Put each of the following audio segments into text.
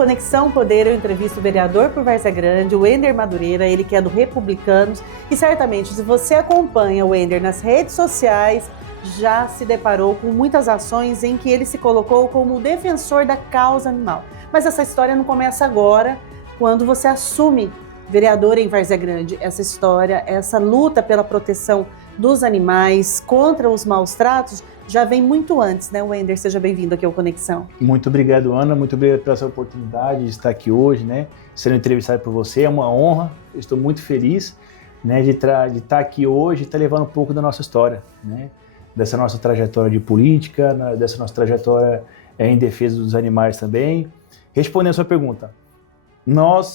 Conexão Poder, eu entrevisto o vereador por Várzea Grande, o Wender Madureira, ele que é do Republicanos, e certamente, se você acompanha o Wender nas redes sociais, já se deparou com muitas ações em que ele se colocou como defensor da causa animal. Mas essa história não começa agora, quando você assume vereador em Várzea Grande. Essa história, essa luta pela proteção dos animais, contra os maus tratos, já vem muito antes, né, Wender? Seja bem-vindo aqui ao Conexão. Muito obrigado, Ana. Muito obrigado pela sua oportunidade de estar aqui hoje, né? Sendo entrevistado por você, é uma honra. Eu estou muito feliz, né, de estar aqui hoje e estar levando um pouco da nossa história, né? Dessa nossa trajetória de política, dessa nossa trajetória em defesa dos animais também. Respondendo a sua pergunta,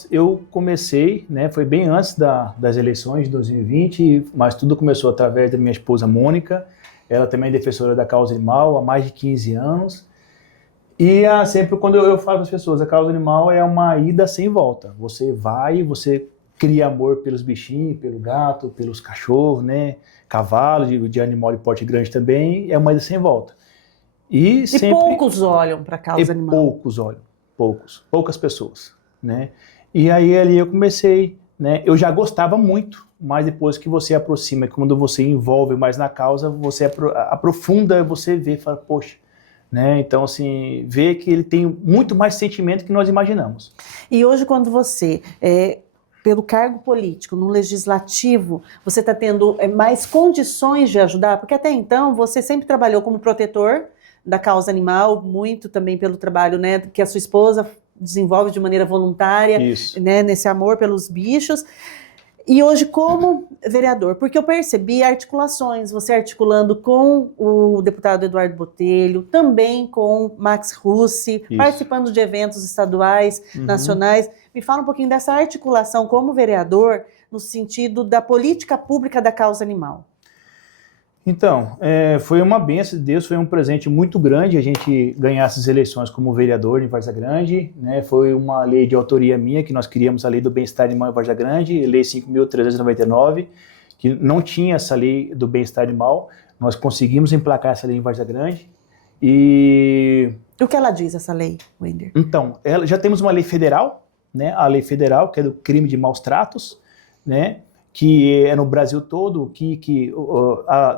eu comecei, né, foi bem antes das eleições de 2020, mas tudo começou através da minha esposa Mônica. Ela também é defensora da causa animal há mais de 15 anos. E sempre quando eu falo para as pessoas, a causa animal é uma ida sem volta. Você vai, você cria amor pelos bichinhos, pelo gato, pelos cachorros, né? Cavalo, de animal de porte grande também, é uma ida sem volta. E poucos olham para a causa animal. Poucos olham, poucas pessoas, né? E aí ali eu comecei, né? Eu já gostava muito, mas depois que você aproxima, quando você envolve mais na causa, você aprofunda, você vê, fala, poxa, né? Então, assim, vê que ele tem muito mais sentimento que nós imaginamos. E hoje, quando você, pelo cargo político, no legislativo, você está tendo mais condições de ajudar? Porque até então, você sempre trabalhou como protetor da causa animal, muito também pelo trabalho, né, que a sua esposa desenvolve de maneira voluntária, né, nesse amor pelos bichos. E hoje como vereador, porque eu percebi articulações, você articulando com o deputado Eduardo Botelho, também com Max Russi, participando de eventos estaduais, nacionais. Me fala um pouquinho dessa articulação como vereador no sentido da política pública da causa animal. Então, foi uma bênção de Deus, foi um presente muito grande a gente ganhar essas eleições como vereador em Várzea Grande, né? Foi uma lei de autoria minha, que nós criamos a Lei do Bem-Estar Animal em Várzea Grande, Lei 5.399, que não tinha essa Lei do Bem-Estar Animal, nós conseguimos emplacar essa lei em Várzea Grande. E o que ela diz, essa lei, Wender? Então, já temos uma lei federal, né? A lei federal, que é do crime de maus tratos, né? Que é no Brasil todo,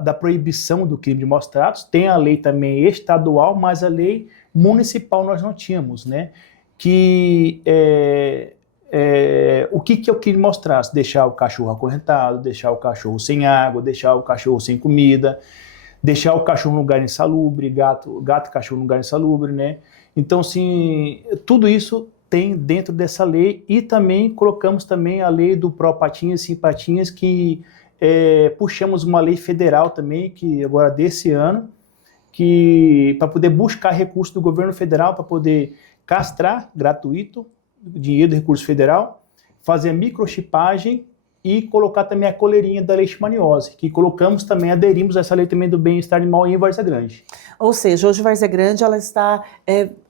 da proibição do crime de maus tratos. Tem a lei também estadual, mas a lei municipal nós não tínhamos, né? O que é o crime de maus tratos? Deixar o cachorro acorrentado, deixar o cachorro sem água, deixar o cachorro sem comida, deixar o cachorro num lugar insalubre, gato e cachorro num lugar insalubre, né? Então, assim, tudo isso tem dentro dessa lei, e também colocamos também a lei do Pró Patinhas e Sim Patinhas, que puxamos uma lei federal também, que agora desse ano, que para poder buscar recurso do governo federal, para poder castrar gratuito, dinheiro do recurso federal, fazer a microchipagem e colocar também a coleirinha da leishmaniose, que colocamos também, aderimos a essa lei também do bem-estar animal em Várzea Grande. Ou seja, hoje Várzea Grande ela está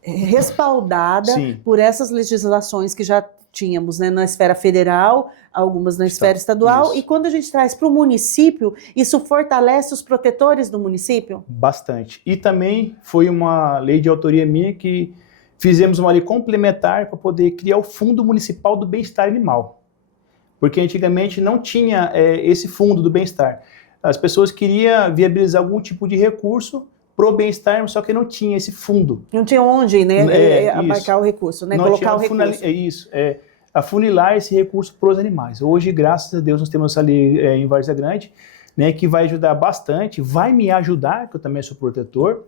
respaldada por essas legislações que já tínhamos, né, na esfera federal, algumas na esfera estadual, e quando a gente traz para o município, isso fortalece os protetores do município? Bastante. E também foi uma lei de autoria minha que fizemos uma lei complementar para poder criar o Fundo Municipal do Bem-Estar Animal. Porque antigamente não tinha esse fundo do bem-estar. As pessoas queriam viabilizar algum tipo de recurso pro bem-estar, só que não tinha esse fundo. Não tinha onde, né, abarcar o recurso, né, colocar o recurso. Afunilar esse recurso para os animais. Hoje, graças a Deus, nós temos essa lei em Várzea Grande, né, que vai ajudar bastante, vai me ajudar, que eu também sou protetor,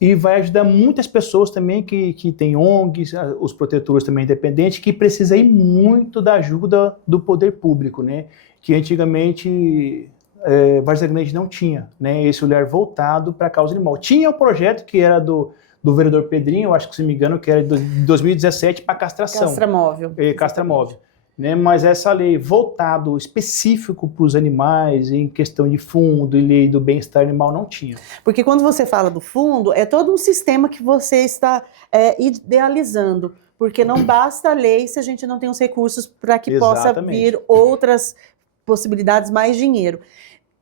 e vai ajudar muitas pessoas também que têm ONGs, os protetores também independentes, que precisam ir muito da ajuda do poder público, né? Que antigamente Várzea Grande não tinha, né, esse olhar voltado para a causa animal. Tinha o projeto que era do vereador Pedrinho, eu acho que, se não me engano, que era de 2017 para castração. Castramóvel. Castramóvel. Né, mas essa lei voltado específico para os animais, em questão de fundo e lei do bem-estar animal, não tinha. Porque quando você fala do fundo, é todo um sistema que você está idealizando, porque não basta a lei se a gente não tem os recursos para que possa vir outras possibilidades, mais dinheiro.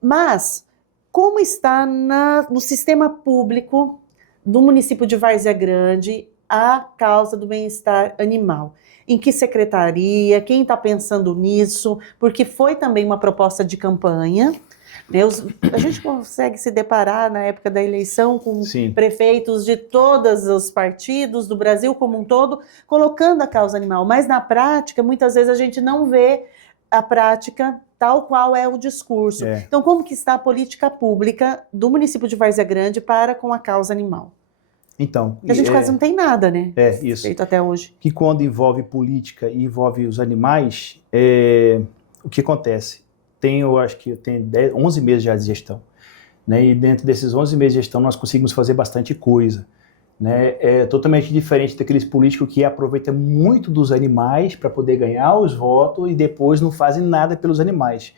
Mas, como está no sistema público do município de Várzea Grande a causa do bem-estar animal? Em que secretaria? Quem está pensando nisso? Porque foi também uma proposta de campanha. Né? A gente consegue se deparar na época da eleição com Sim. prefeitos de todos os partidos, do Brasil como um todo, colocando a causa animal. Mas na prática, muitas vezes a gente não vê a prática tal qual é o discurso. Então, como que está a política pública do município de Várzea Grande para com a causa animal? Então, porque a gente quase não tem nada, né? Isso. Feito até hoje. Que quando envolve política e envolve os animais, o que acontece? Eu acho que eu tenho 11 meses já de gestão, né? E dentro desses 11 meses de gestão nós conseguimos fazer bastante coisa, né? É totalmente diferente daqueles políticos que aproveitam muito dos animais para poder ganhar os votos e depois não fazem nada pelos animais.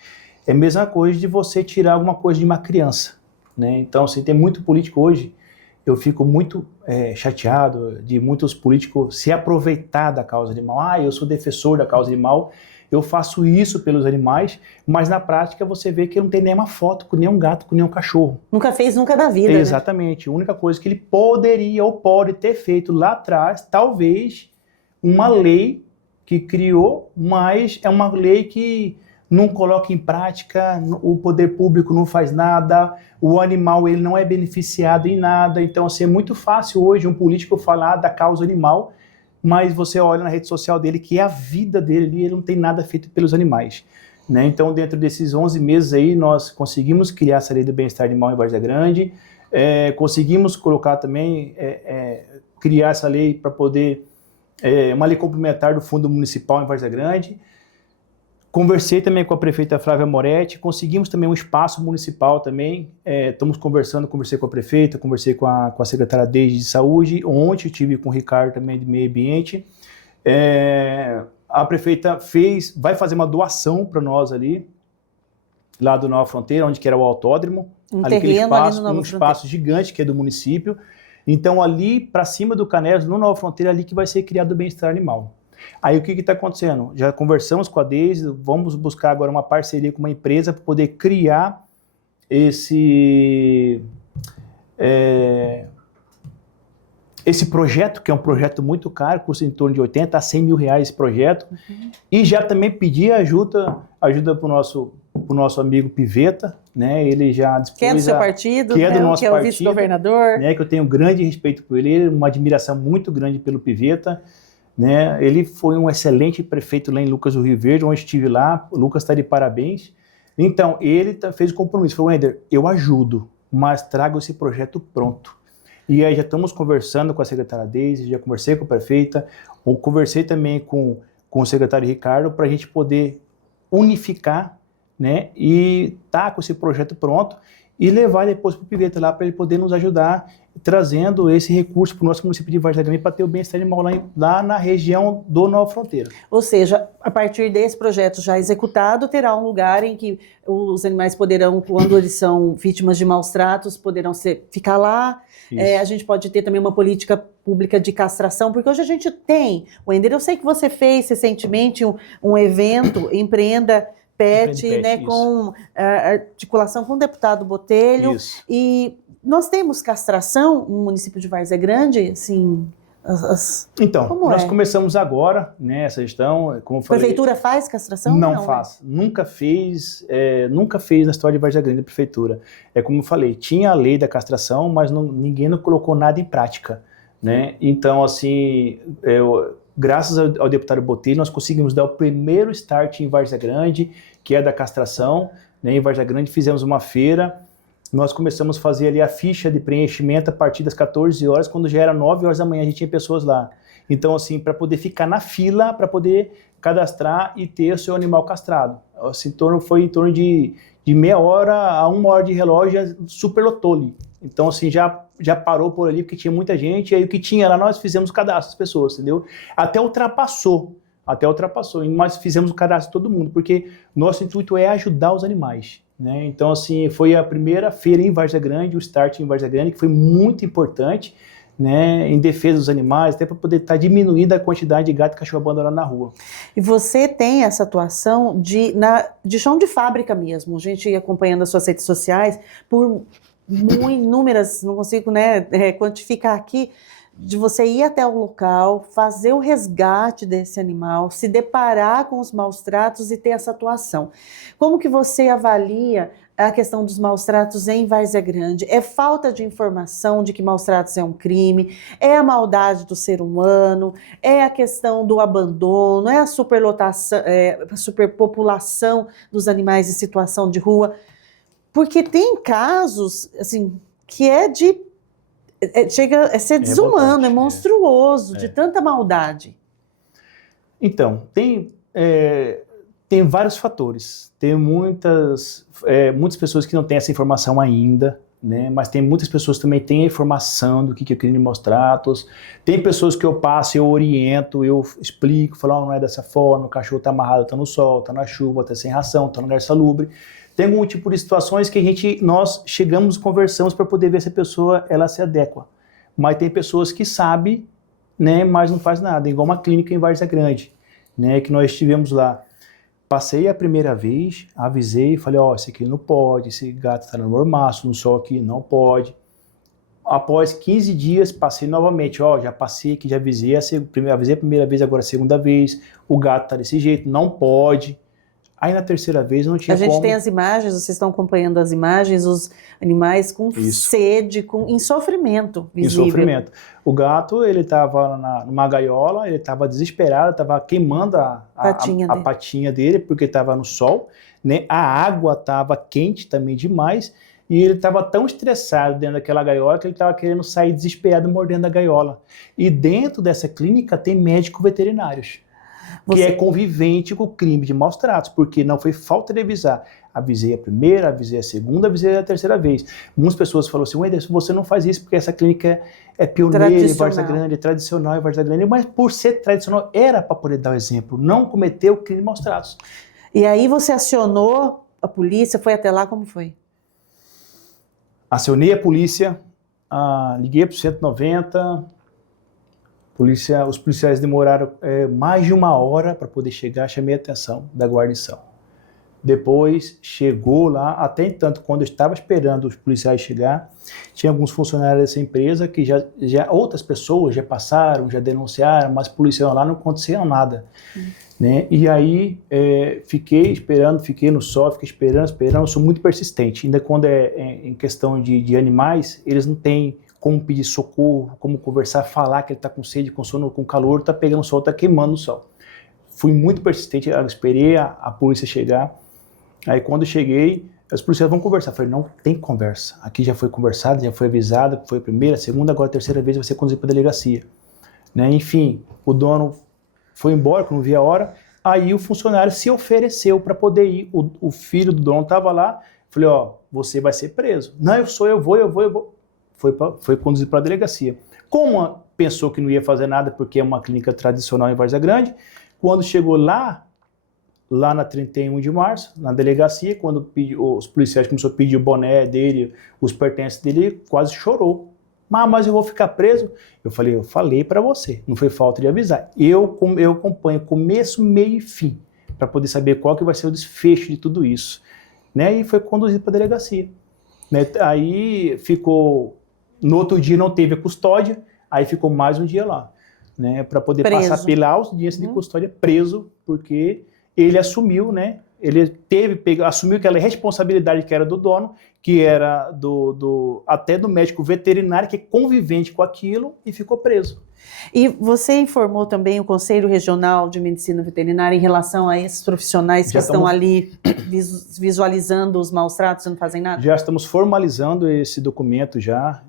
É a mesma coisa de você tirar alguma coisa de uma criança, né? Então, assim, tem muito político hoje, eu fico muito chateado de muitos políticos se aproveitar da causa animal. Eu sou defensor da causa animal, eu faço isso pelos animais, mas na prática você vê que não tem nenhuma foto com nenhum gato, com nenhum cachorro. Nunca fez, nunca da vida. Exatamente. Né? A única coisa que ele poderia ou pode ter feito lá atrás, talvez uma lei que criou, mas é uma lei que não coloca em prática, o poder público não faz nada, o animal ele não é beneficiado em nada. Então, assim, é muito fácil hoje um político falar da causa animal, mas você olha na rede social dele que é a vida dele, ele não tem nada feito pelos animais. Né? Então, dentro desses 11 meses aí, nós conseguimos criar essa lei do bem-estar animal em Várzea Grande, conseguimos colocar também, criar essa lei para poder, uma lei complementar do Fundo Municipal em Várzea Grande. Conversei também com a prefeita Flávia Moretti, conseguimos também um espaço municipal também, estamos conversei com a prefeita, conversei com a secretária Deide de Saúde, ontem eu estive com o Ricardo também de Meio Ambiente. A prefeita vai fazer uma doação para nós ali, lá do Nova Fronteira, onde que era o autódromo, um espaço gigante que é do município. Então ali para cima do Canelos, no Nova Fronteira, ali que vai ser criado o bem-estar animal. Aí o que está acontecendo? Já conversamos com a Deise, vamos buscar agora uma parceria com uma empresa para poder criar esse projeto, que é um projeto muito caro, custa em torno de 80 a 100 mil reais esse projeto, e já também pedir ajuda para o nosso amigo Pivetta, né? Ele já dispôs, que é do seu partido, que é do nosso que é partido, o vice-governador, né? Que eu tenho grande respeito por ele, uma admiração muito grande pelo Pivetta. Né? Ele foi um excelente prefeito lá em Lucas do Rio Verde, onde estive lá. O Lucas está de parabéns. Então, ele fez o compromisso, falou: Wender, eu ajudo, mas trago esse projeto pronto. E aí já estamos conversando com a secretária Deise, já conversei com a prefeita, conversei também com o secretário Ricardo para a gente poder unificar, né? E tá com esse projeto pronto e levar depois para o Pivetta lá para ele poder nos ajudar, trazendo esse recurso para o nosso município de Várzea Grande para ter o bem-estar animal lá na região do Nova Fronteira. Ou seja, a partir desse projeto já executado, terá um lugar em que os animais poderão, quando eles são vítimas de maus tratos, poderão ficar lá. A gente pode ter também uma política pública de castração, porque hoje a gente tem, Wender, eu sei que você fez recentemente um evento, Empreenda Pet, né, com articulação com o deputado Botelho. Isso. E nós temos castração no município de Várzea Grande, assim... Então, nós começamos agora, né, essa gestão, como eu falei... A prefeitura faz castração? Não faz, nunca fez na história de Várzea Grande a prefeitura. Como eu falei, tinha a lei da castração, mas ninguém não colocou nada em prática, né? Então, assim, graças ao deputado Botelho, nós conseguimos dar o primeiro start em Várzea Grande, que é da castração, né? Em Várzea Grande fizemos uma feira. Nós começamos a fazer ali a ficha de preenchimento a partir das 14 horas, quando já era 9 horas da manhã, a gente tinha pessoas lá. Então, assim, para poder ficar na fila, para poder cadastrar e ter o seu animal castrado. Assim, foi em torno de meia hora a 1 hora de relógio, superlotou ali. Então, assim, já parou por ali, porque tinha muita gente, e aí o que tinha lá, nós fizemos o cadastro das pessoas, entendeu? Até ultrapassou, e nós fizemos o cadastro de todo mundo, porque nosso intuito é ajudar os animais. Né? Então, assim, foi a primeira feira em Várzea Grande, o start em Várzea Grande, que foi muito importante, né, em defesa dos animais, até para poder estar diminuindo a quantidade de gato e cachorro abandonado na rua. E você tem essa atuação de chão de fábrica mesmo, a gente ia acompanhando as suas redes sociais, por inúmeras, não consigo, né, quantificar aqui, de você ir até o local, fazer o resgate desse animal, se deparar com os maus tratos e ter essa atuação. Como que você avalia a questão dos maus tratos em Várzea Grande? É falta de informação de que maus tratos é um crime? É a maldade do ser humano? É a questão do abandono? É a superlotação, a superpopulação dos animais em situação de rua? Porque tem casos, assim, que chega a ser desumano, é monstruoso, de tanta maldade. Então, tem vários fatores. Tem muitas pessoas que não têm essa informação ainda, né? Mas tem muitas pessoas que também têm a informação do que é crime de maus tratos. Tem pessoas que eu passo, eu oriento, eu explico, falo, não é dessa forma, o cachorro está amarrado, está no sol, está na chuva, está sem ração, está no lugar salubre. Tem algum tipo de situações que nós chegamos, conversamos para poder ver se a pessoa ela se adequa. Mas tem pessoas que sabem, né, mas não faz nada, igual uma clínica em Várzea Grande, né, que nós estivemos lá. Passei a primeira vez, avisei, falei, esse aqui não pode, esse gato está no mormaço, no sol aqui não pode. Após 15 dias, passei novamente, já passei aqui, já avisei, avisei a primeira vez, agora a segunda vez, o gato está desse jeito, não pode. Aí na terceira vez não tinha como. A gente tem as imagens, vocês estão acompanhando as imagens, os animais com sede, em sofrimento visível. Em sofrimento. O gato, ele estava numa gaiola, ele estava desesperado, estava queimando a patinha dele, porque estava no sol, né? A água estava quente também demais, e ele estava tão estressado dentro daquela gaiola que ele estava querendo sair desesperado mordendo a gaiola. E dentro dessa clínica tem médicos veterinários. Que é convivente com o crime de maus tratos, porque não foi falta de avisar. Avisei a primeira, avisei a segunda, avisei a terceira vez. Muitas pessoas falaram assim, Wenderson, você não faz isso porque essa clínica é pioneira em Várzea Grande, é tradicional em Várzea Grande, mas por ser tradicional era para poder dar o exemplo, não cometer o crime de maus tratos. E aí você acionou a polícia, foi até lá, como foi? Acionei a polícia, liguei para o 190, os policiais demoraram mais de 1 hora para poder chegar, chamei a atenção da guarnição. Depois chegou lá, até entanto, quando eu estava esperando os policiais chegar, tinha alguns funcionários dessa empresa que outras pessoas já passaram, já denunciaram, mas policial lá não aconteceu nada. Né? E aí fiquei esperando, fiquei no sol, fiquei esperando, eu sou muito persistente. Ainda quando em questão de animais, eles não têm como pedir socorro, como conversar, falar que ele está com sede, com sono, com calor, está pegando sol, está queimando no sol. Fui muito persistente, esperei a polícia chegar. Aí quando eu cheguei, os policiais vão conversar. Eu falei, não tem conversa. Aqui já foi conversado, já foi avisado, foi a primeira, a segunda, agora a terceira vez vai ser conduzido para a delegacia. Né? Enfim, o dono foi embora, que não via a hora. Aí o funcionário se ofereceu para poder ir. O filho do dono estava lá. Falei, você vai ser preso. Não, eu vou. Foi conduzido para a delegacia. Como pensou que não ia fazer nada, porque é uma clínica tradicional em Várzea Grande, quando chegou lá na 31 de março, na delegacia, quando os policiais começaram a pedir o boné dele, os pertences dele, ele quase chorou. Mas eu vou ficar preso? Eu falei para você, não foi falta de avisar. Eu acompanho começo, meio e fim, para poder saber qual que vai ser o desfecho de tudo isso. Né? E foi conduzido para a delegacia. Né? Aí ficou... No outro dia não teve a custódia, aí ficou mais um dia lá, né, para poder passar pela audiência de custódia preso, porque ele assumiu, né, assumiu aquela responsabilidade que era do dono, que era até do médico veterinário, que é convivente com aquilo, e ficou preso. E você informou também o Conselho Regional de Medicina Veterinária em relação a esses profissionais que estão ali visualizando os maus tratos e não fazem nada? Já estamos formalizando esse documento já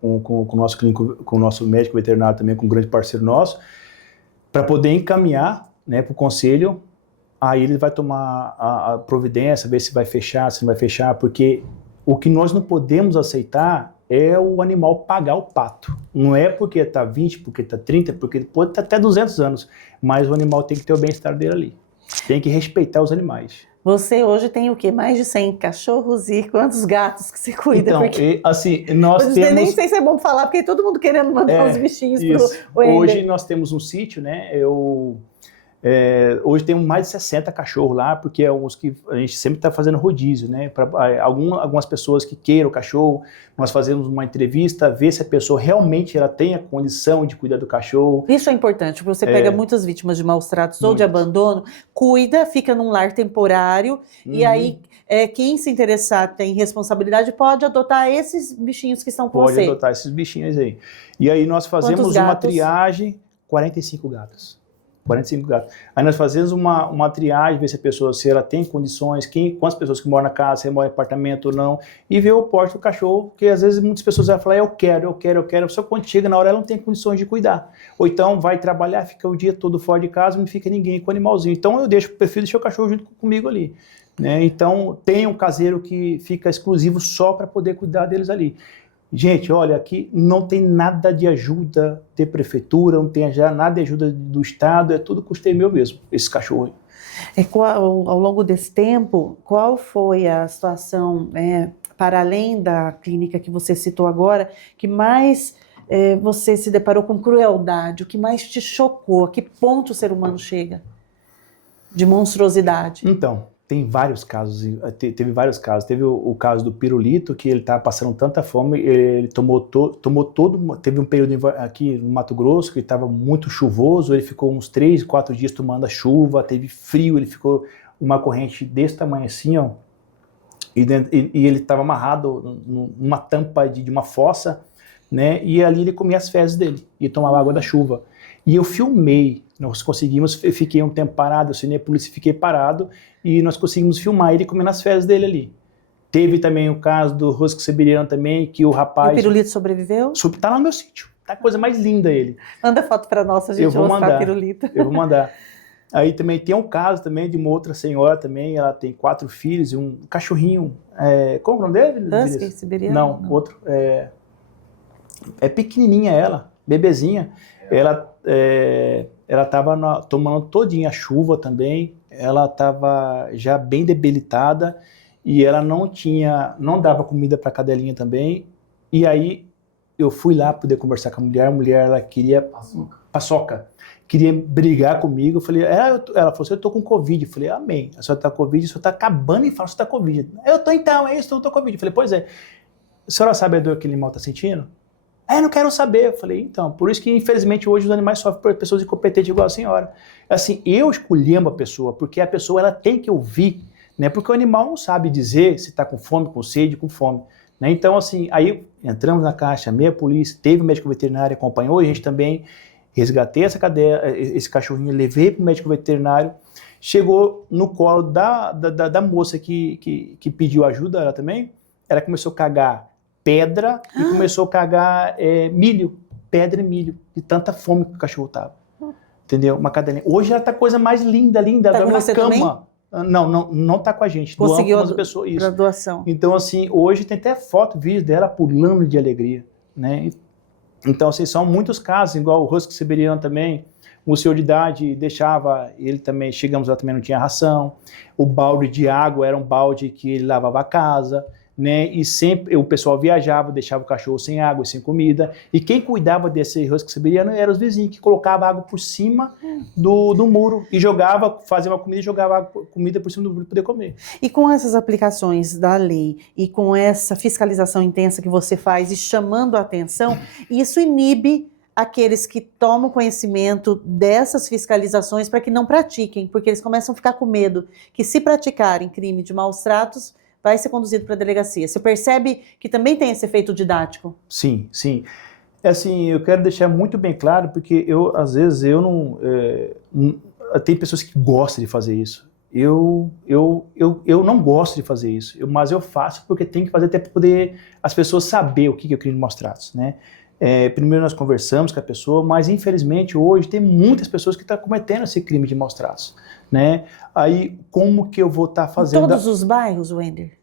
com o nosso clínico, com o nosso médico veterinário também, com um grande parceiro nosso, para poder encaminhar, né, para o Conselho. Aí ele vai tomar a providência, ver se vai fechar, se não vai fechar, porque o que nós não podemos aceitar é o animal pagar o pato. Não é porque está 20, porque está 30, porque pode estar até 200 anos, mas o animal tem que ter o bem-estar dele ali. Tem que respeitar os animais. Você hoje tem o quê? Mais de 100 cachorros e quantos gatos que você cuida? Então, porque... assim, nós temos... Nem sei se é bom falar, porque todo mundo querendo mandar os bichinhos pro Wender. Hoje nós temos um sítio, né? Hoje temos mais de 60 cachorros lá, porque é uns que a gente sempre está fazendo rodízio, né? Para algumas pessoas que queiram o cachorro, nós fazemos uma entrevista, ver se a pessoa realmente ela tem a condição de cuidar do cachorro. Isso é importante, porque você pega muitas vítimas de maus tratos ou de abandono, cuida, fica num lar temporário, e aí quem se interessar tem responsabilidade pode adotar esses bichinhos que estão com você. Pode adotar esses bichinhos aí. E aí nós fazemos uma triagem, 45 gatos. 45 gatos. Aí nós fazemos uma triagem, ver se a pessoa, se ela tem condições, quantas pessoas que moram na casa, se mora em apartamento ou não, e ver o porte do cachorro, porque às vezes muitas pessoas vão falar, eu quero, só quando chega na hora ela não tem condições de cuidar. Ou então vai trabalhar, fica o dia todo fora de casa, não fica ninguém com o animalzinho. Então eu prefiro deixar o cachorro junto comigo ali. Né? Então tem um caseiro que fica exclusivo só para poder cuidar deles ali. Gente, olha, aqui não tem nada de ajuda de prefeitura, não tem já nada de ajuda do Estado, é tudo custeio meu mesmo, esse cachorro. Ao longo desse tempo, qual foi a situação, para além da clínica que você citou agora, que mais você se deparou com crueldade, o que mais te chocou, a que ponto o ser humano chega de monstruosidade? Então, tem vários casos, teve vários casos. Teve o caso do Pirulito, que ele estava passando tanta fome, ele teve um período aqui no Mato Grosso, que estava muito chuvoso, ele ficou uns 3, 4 dias tomando a chuva, teve frio, ele ficou uma corrente desse tamanho assim, ó, e ele estava amarrado numa tampa de uma fossa, né, e ali ele comia as fezes dele, e tomava água da chuva. E eu filmei, nós conseguimos, eu fiquei um tempo parado, eu assinei a polícia, fiquei parado, e nós conseguimos filmar ele comendo as fezes dele ali. Teve também o caso do husky siberiano também, que o rapaz... E o Pirulito sobreviveu? Tá lá no meu sítio, tá a coisa mais linda ele. Manda foto pra nós, a gente vai mostrar o Pirulito. Eu vou mandar. Aí também tem um caso também de uma outra senhora também, ela tem 4 filhos e um cachorrinho, como é o nome dele? Husky siberiano? Não, outro, é pequenininha ela, bebezinha, ela estava tomando todinha a chuva também, ela estava já bem debilitada e ela não dava comida para a cadelinha também. E aí eu fui lá poder conversar com a mulher ela queria paçoca, queria brigar comigo. Eu falei, ela falou assim, eu tô com Covid. Eu falei, amém, a senhora tá com Covid, a senhora tá acabando e fala que você tá com Covid. Eu tô então, é isso, eu tô com Covid. Eu falei, pois é, a senhora sabe a dor que o animal tá sentindo? Não quero saber. Eu falei, então, por isso que infelizmente hoje os animais sofrem por pessoas incompetentes igual a senhora. Assim, eu escolhi uma pessoa, porque a pessoa ela tem que ouvir, né? Porque o animal não sabe dizer se está com fome, com sede, com fome. Né? Então, assim, aí entramos na caixa, chamei a polícia, teve o médico veterinário, acompanhou a gente também, resgatei esse cachorrinho, levei para o médico veterinário, chegou no colo da moça que pediu ajuda, ela também, ela começou a cagar pedra e começou a cagar milho, pedra e milho, de tanta fome que o cachorro tava. Entendeu? Uma cadelinha. Hoje ela tá coisa mais linda, tá com você cama. Também? Não tá com a gente. Conseguiu a pessoa, isso. Doação. Então, assim, hoje tem até foto, vídeo dela pulando de alegria, né? Então, assim, são muitos casos, igual o husky siberiano também, o senhor de idade deixava, ele também, chegamos lá também não tinha ração, o balde de água era um balde que ele lavava a casa, né, e sempre o pessoal viajava, deixava o cachorro sem água, sem comida, e quem cuidava desse husky siberiano eram os vizinhos, que colocavam água por cima do muro, e jogava, fazia uma comida e jogava comida por cima do muro para poder comer. E com essas aplicações da lei, e com essa fiscalização intensa que você faz, e chamando a atenção, isso inibe aqueles que tomam conhecimento dessas fiscalizações para que não pratiquem, porque eles começam a ficar com medo, que se praticarem crime de maus tratos, vai ser conduzido para a delegacia. Você percebe que também tem esse efeito didático? Sim, sim. Assim, eu quero deixar muito bem claro, porque às vezes eu não... tem pessoas que gostam de fazer isso. Eu não gosto de fazer isso, mas eu faço porque tem que fazer até para poder as pessoas saber o que é o crime de maus tratos, né? Primeiro nós conversamos com a pessoa, mas infelizmente hoje tem muitas pessoas que estão cometendo esse crime de maus tratos, né? Aí como que eu vou estar fazendo... Em todos os bairros, Wender?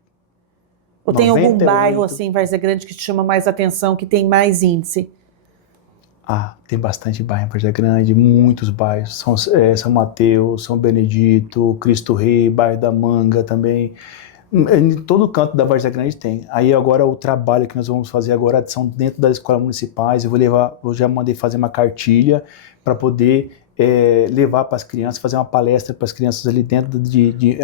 Ou 98. Tem algum bairro assim, Várzea Grande, que te chama mais atenção, que tem mais índice? Tem bastante bairro em Várzea Grande, muitos bairros, São Mateus, São Benedito, Cristo Rei, bairro da Manga também. Em todo canto da Várzea Grande tem. Aí agora o trabalho que nós vamos fazer agora são dentro das escolas municipais. Eu já mandei fazer uma cartilha para poder levar para as crianças, fazer uma palestra para as crianças ali dentro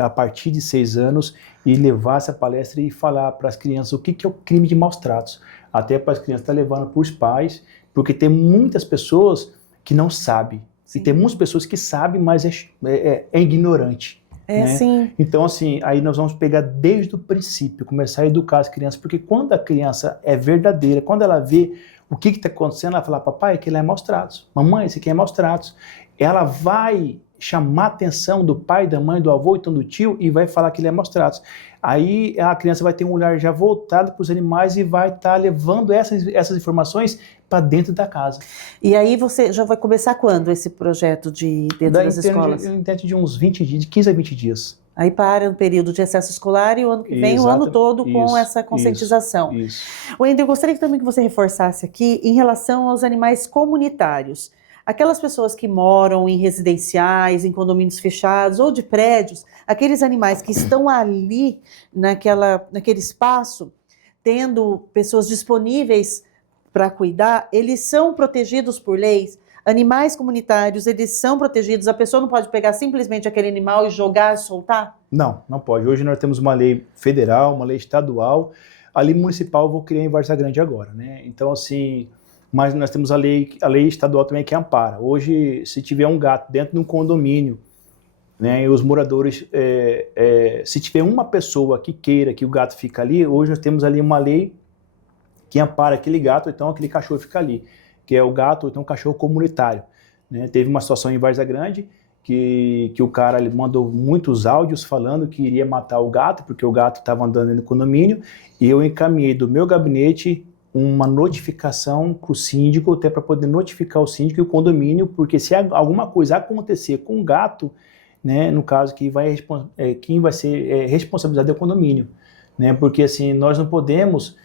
a partir de 6 anos e levar essa palestra e falar para as crianças o que é o crime de maus tratos. Até para as crianças estar levando para os pais, porque tem muitas pessoas que não sabem. Sim. E tem muitas pessoas que sabem, mas é ignorante. Né? Sim. Então, assim, aí nós vamos pegar desde o princípio, começar a educar as crianças, porque quando a criança é verdadeira, quando ela vê o que está acontecendo, ela fala, papai, aquilo é maus tratos. Mamãe, isso aqui é maus tratos. Ela vai chamar a atenção do pai, da mãe, do avô, então do tio, e vai falar que ele é maus tratos. Aí a criança vai ter um olhar já voltado para os animais e vai estar levando essas informações para dentro da casa. E aí você já vai começar quando esse projeto dentro das escolas? Dentro de uns 20 dias, de 15 a 20 dias. Aí para o período de acesso escolar e o ano que vem, o ano todo com essa conscientização. Isso. Wendel, eu gostaria também que você reforçasse aqui em relação aos animais comunitários. Aquelas pessoas que moram em residenciais, em condomínios fechados ou de prédios, aqueles animais que estão ali naquele espaço, tendo pessoas disponíveis para cuidar, eles são protegidos por leis. Animais comunitários, eles são protegidos, a pessoa não pode pegar simplesmente aquele animal e jogar e soltar? Não, não pode. Hoje nós temos uma lei federal, uma lei estadual, a lei municipal eu vou criar em Várzea Grande agora, né? Então, assim, mas nós temos a lei estadual também que ampara. Hoje, se tiver um gato dentro de um condomínio, né, e os moradores, se tiver uma pessoa que queira que o gato fique ali, hoje nós temos ali uma lei que ampara aquele gato, então aquele cachorro fica ali, que é o gato, então um cachorro comunitário. Né? Teve uma situação em Várzea Grande que o cara ele mandou muitos áudios falando que iria matar o gato, porque o gato estava andando no condomínio, e eu encaminhei do meu gabinete uma notificação para o síndico, até para poder notificar o síndico e o condomínio, porque se alguma coisa acontecer com o gato, né, no caso, quem vai ser responsabilizado é o condomínio. Né? Porque assim, nós não podemos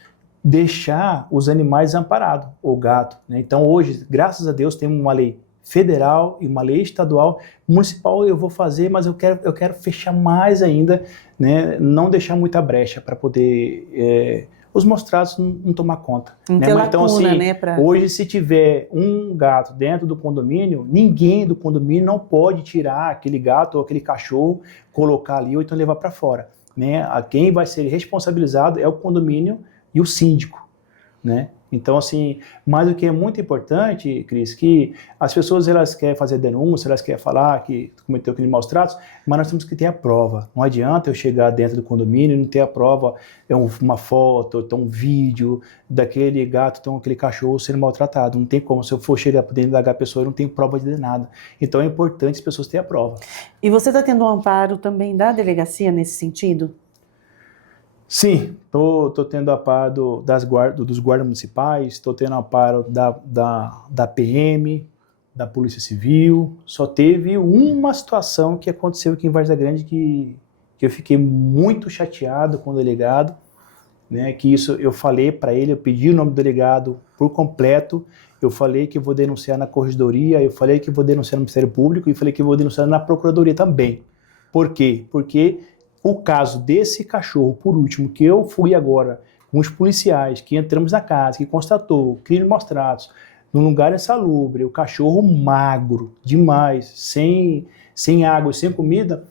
deixar os animais amparados, o gato. Né? Então hoje, graças a Deus, temos uma lei federal e uma lei estadual. Municipal eu vou fazer, mas eu quero fechar mais ainda, né? Não deixar muita brecha para poder os maus tratos não tomar conta. Né? Então assim, né, hoje se tiver um gato dentro do condomínio, ninguém do condomínio não pode tirar aquele gato ou aquele cachorro, colocar ali ou então levar para fora. Né? Quem vai ser responsabilizado é o condomínio e o síndico, né? Então, assim, mais do que é muito importante, Cris, que as pessoas, elas querem fazer denúncia, elas querem falar que cometeu aquele maus tratos, mas nós temos que ter a prova. Não adianta eu chegar dentro do condomínio e não ter a prova, uma foto, então um vídeo daquele gato, então aquele cachorro sendo maltratado. Não tem como, se eu for chegar dentro da pessoa, eu não tenho prova de nada. Então é importante as pessoas terem a prova. E você está tendo um amparo também da delegacia nesse sentido? Sim, estou tendo amparo dos guardas municipais, estou tendo amparo da PM, da Polícia Civil. Só teve uma situação que aconteceu aqui em Várzea Grande que eu fiquei muito chateado com o delegado, né, que isso eu falei para ele, eu pedi o nome do delegado por completo, eu falei que eu vou denunciar na corregedoria, eu falei que eu vou denunciar no Ministério Público e falei que eu vou denunciar na Procuradoria também. Por quê? Porque o caso desse cachorro, por último, que eu fui agora com os policiais, que entramos na casa, que constatou crime de maus tratos, num lugar insalubre, o cachorro magro, demais, sem água e sem comida,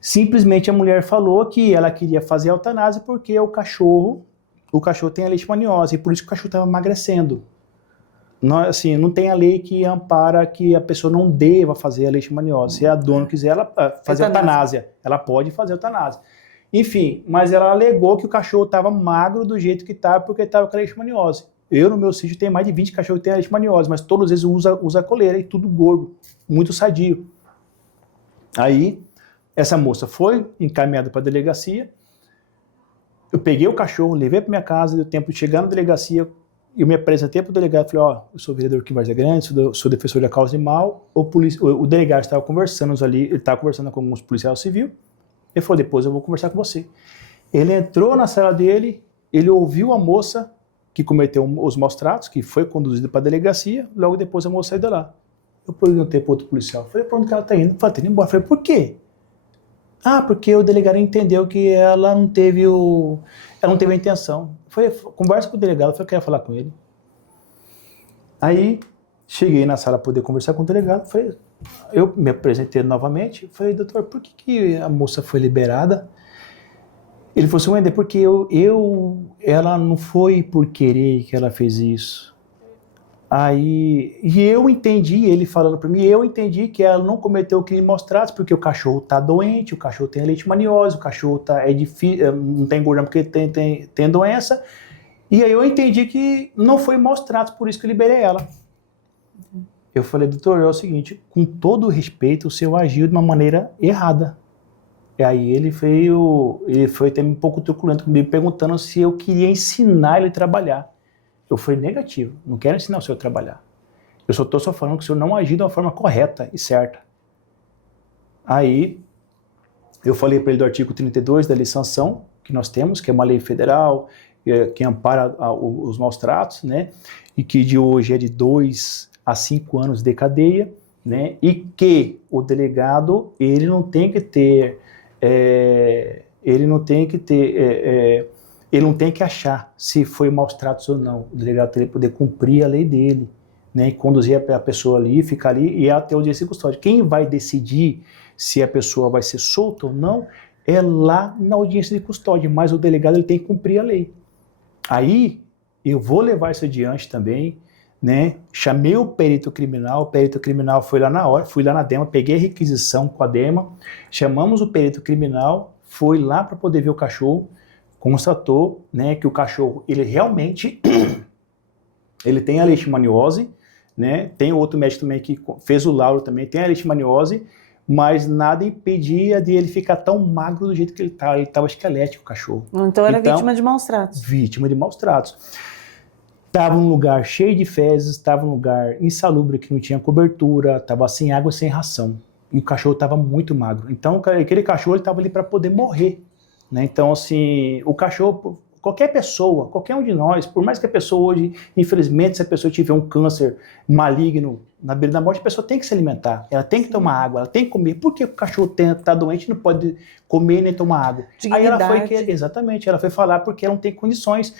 simplesmente a mulher falou que ela queria fazer a eutanásia porque o cachorro tem a leishmaniose, e por isso que o cachorro estava emagrecendo. Assim, não tem a lei que ampara que a pessoa não deva fazer a leishmaniose. Se a dona quiser fazer a eutanásia, ela pode fazer a eutanásia. Enfim, mas ela alegou que o cachorro estava magro do jeito que estava porque estava com a leishmaniose. Eu, no meu sítio, tenho mais de 20 cachorros que têm a leishmaniose, mas todos eles usam a coleira e tudo gordo, muito sadio. Aí, essa moça foi encaminhada para a delegacia, eu peguei o cachorro, levei para minha casa, deu tempo de chegar na delegacia, eu me apresentei para o delegado e falei, ó, eu sou vereador aqui em Várzea Grande, sou defensor da causa animal. O delegado estava conversando ali, ele estava conversando com alguns policiais civis. Ele falou, depois eu vou conversar com você. Ele entrou na sala dele, ele ouviu a moça que cometeu os maus tratos, que foi conduzida para a delegacia, logo depois a moça saiu de lá. Eu perguntei para outro policial, falei, para onde que ela está indo? Falei, está indo embora. Falei, por quê? Ah, porque o delegado entendeu que ela não teve a intenção. Foi conversa com o delegado, eu queria falar com ele. Aí cheguei na sala para poder conversar com o delegado, falei, eu me apresentei novamente, falei, doutor, por que a moça foi liberada? Ele falou assim, Wender, porque ela não foi por querer que ela fez isso. Aí, e eu entendi, ele falando para mim, eu entendi que ela não cometeu o crime mostrado, porque o cachorro tá doente, o cachorro tem leishmaniose, o cachorro é difícil, não tem engordando porque tem doença. E aí eu entendi que não foi mostrado, por isso que eu liberei ela. Eu falei, doutor, é o seguinte, com todo o respeito, o senhor agiu de uma maneira errada. E aí ele foi até um pouco truculento comigo, perguntando se eu queria ensinar ele a trabalhar. Eu falei, negativo, não quero ensinar o senhor a trabalhar. Eu só estou falando que o senhor não agiu de uma forma correta e certa. Aí eu falei para ele do artigo 32 da lei de sanção, que nós temos, que é uma lei federal, que ampara os maus tratos, né? E que de hoje é de 2 a 5 anos de cadeia, né? E que o delegado, ele não tem que achar se foi maus tratos ou não. O delegado tem que poder cumprir a lei dele, né, e conduzir a pessoa ali, ficar ali e até o dia de custódia. Quem vai decidir se a pessoa vai ser solta ou não é lá na audiência de custódia, mas o delegado ele tem que cumprir a lei. Aí eu vou levar isso adiante também, né? Chamei o perito criminal foi lá na hora, fui lá na DEMA, peguei a requisição com a DEMA, chamamos o perito criminal, foi lá para poder ver o cachorro, constatou, né, que o cachorro, ele realmente ele tem a leishmaniose, né? Tem outro médico também que fez o laudo também, tem a leishmaniose, mas nada impedia de ele ficar tão magro do jeito que ele estava esquelético, o cachorro. Então era vítima de maus tratos. Vítima de maus tratos. Estava num lugar cheio de fezes, estava num lugar insalubre que não tinha cobertura, estava sem água, sem ração. E o cachorro estava muito magro. Então aquele cachorro estava ali para poder morrer, né? Então assim, o cachorro, qualquer pessoa, qualquer um de nós, por mais que a pessoa hoje, infelizmente, se a pessoa tiver um câncer maligno na beira da morte, a pessoa tem que se alimentar, ela tem que tomar água, ela tem que comer. Por que o cachorro está doente e não pode comer nem tomar água? Dignidade. Aí ela foi falar porque ela não tem condições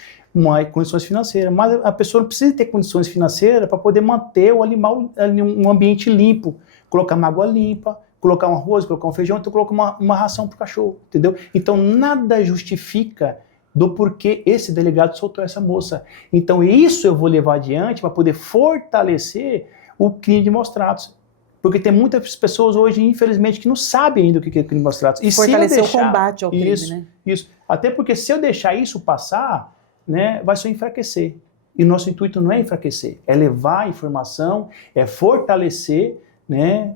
financeiras, mas a pessoa não precisa ter condições financeiras para poder manter o animal em um ambiente limpo, colocar uma água limpa, colocar um arroz, colocar um feijão, então colocar uma ração para o cachorro, entendeu? Então nada justifica do porquê esse delegado soltou essa moça. Então isso eu vou levar adiante para poder fortalecer o crime de maus tratos. Porque tem muitas pessoas hoje, infelizmente, que não sabem ainda o que é crime de maus tratos. E fortalecer o combate ao crime, isso, né? Isso. Até porque se eu deixar isso passar, né, vai só enfraquecer. E nosso intuito não é enfraquecer, é levar a informação, é fortalecer, né,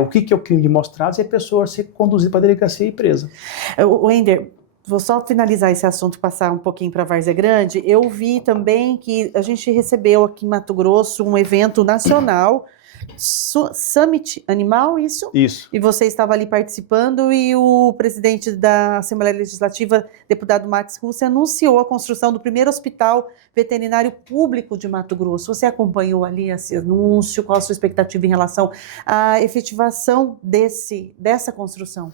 o que é o crime de maus tratos e a pessoa ser conduzida para a delegacia e presa. Wender, vou só finalizar esse assunto, passar um pouquinho para Várzea Grande. Eu vi também que a gente recebeu aqui em Mato Grosso um evento nacional, Summit Animal, isso? Isso. E você estava ali participando e o presidente da Assembleia Legislativa, deputado Max Russi, anunciou a construção do primeiro hospital veterinário público de Mato Grosso. Você acompanhou ali esse anúncio? Qual a sua expectativa em relação à efetivação dessa construção?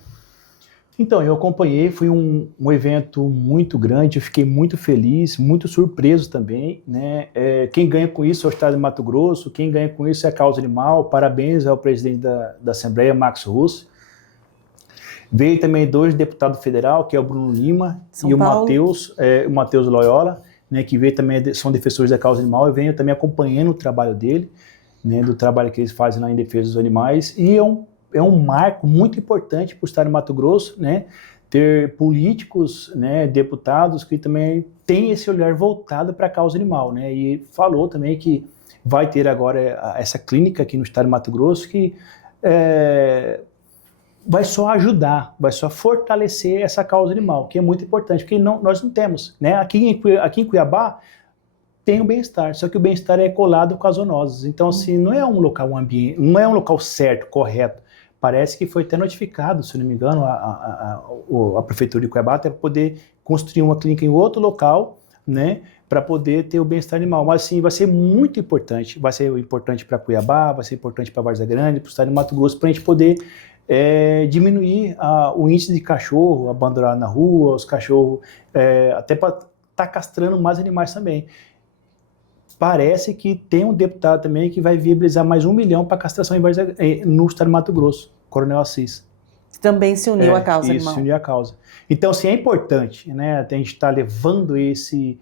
Então, eu acompanhei, foi um evento muito grande, eu fiquei muito feliz, muito surpreso também, né? Quem ganha com isso é o Estado de Mato Grosso, quem ganha com isso é a causa animal, parabéns ao presidente da Assembleia, Max Russi. Veio também 2 deputados federais, que é o Bruno Lima e o Matheus Loyola, né, que veio também, são defensores da causa animal, eu venho também acompanhando o trabalho dele, né, do trabalho que eles fazem lá em defesa dos animais, e é um marco muito importante para o Estado de Mato Grosso, né, ter políticos, né, deputados que também têm esse olhar voltado para a causa animal, né, e falou também que vai ter agora essa clínica aqui no Estado de Mato Grosso que vai só ajudar, vai só fortalecer essa causa animal, que é muito importante, porque nós não temos, né, aqui em Cuiabá tem o bem-estar, só que o bem-estar é colado com as zoonoses, então assim, não é um local certo, correto. Parece que foi até notificado, se não me engano, a Prefeitura de Cuiabá até para poder construir uma clínica em outro local, né, para poder ter o bem-estar animal. Mas assim, vai ser muito importante, vai ser importante para Cuiabá, vai ser importante para Várzea Grande, para o Estado de Mato Grosso, para a gente poder diminuir o índice de cachorro abandonado na rua, os cachorros, até para estar castrando mais animais também. parece que tem um deputado também que vai viabilizar mais 1 milhão para castração no estado de Mato Grosso, Coronel Assis. Também se uniu à causa animal. Se uniu à causa. Então, assim, é importante, né, a gente estar levando esse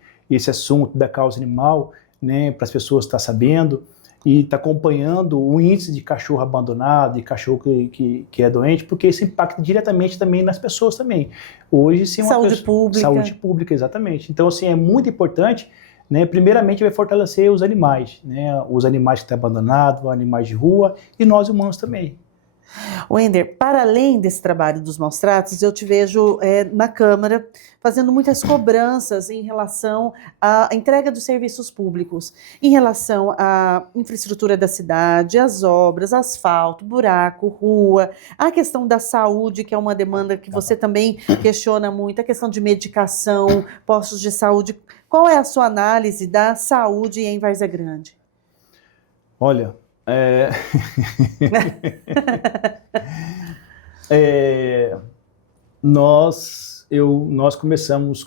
assunto da causa animal, né, para as pessoas estar sabendo e estar acompanhando o índice de cachorro abandonado, de cachorro que é doente, porque isso impacta diretamente também nas pessoas também. Hoje, se saúde pública. Saúde pública, exatamente. Então, assim, é muito importante, né, primeiramente vai fortalecer os animais, né, os animais que estão abandonados, os animais de rua e nós humanos também. Wender, para além desse trabalho dos maus tratos, eu te vejo na Câmara fazendo muitas cobranças em relação à entrega dos serviços públicos, em relação à infraestrutura da cidade, às obras, asfalto, buraco, rua, a questão da saúde, que é uma demanda que você também questiona muito, a questão de medicação, postos de saúde. Qual é a sua análise da saúde em Várzea Grande? Olha, nós começamos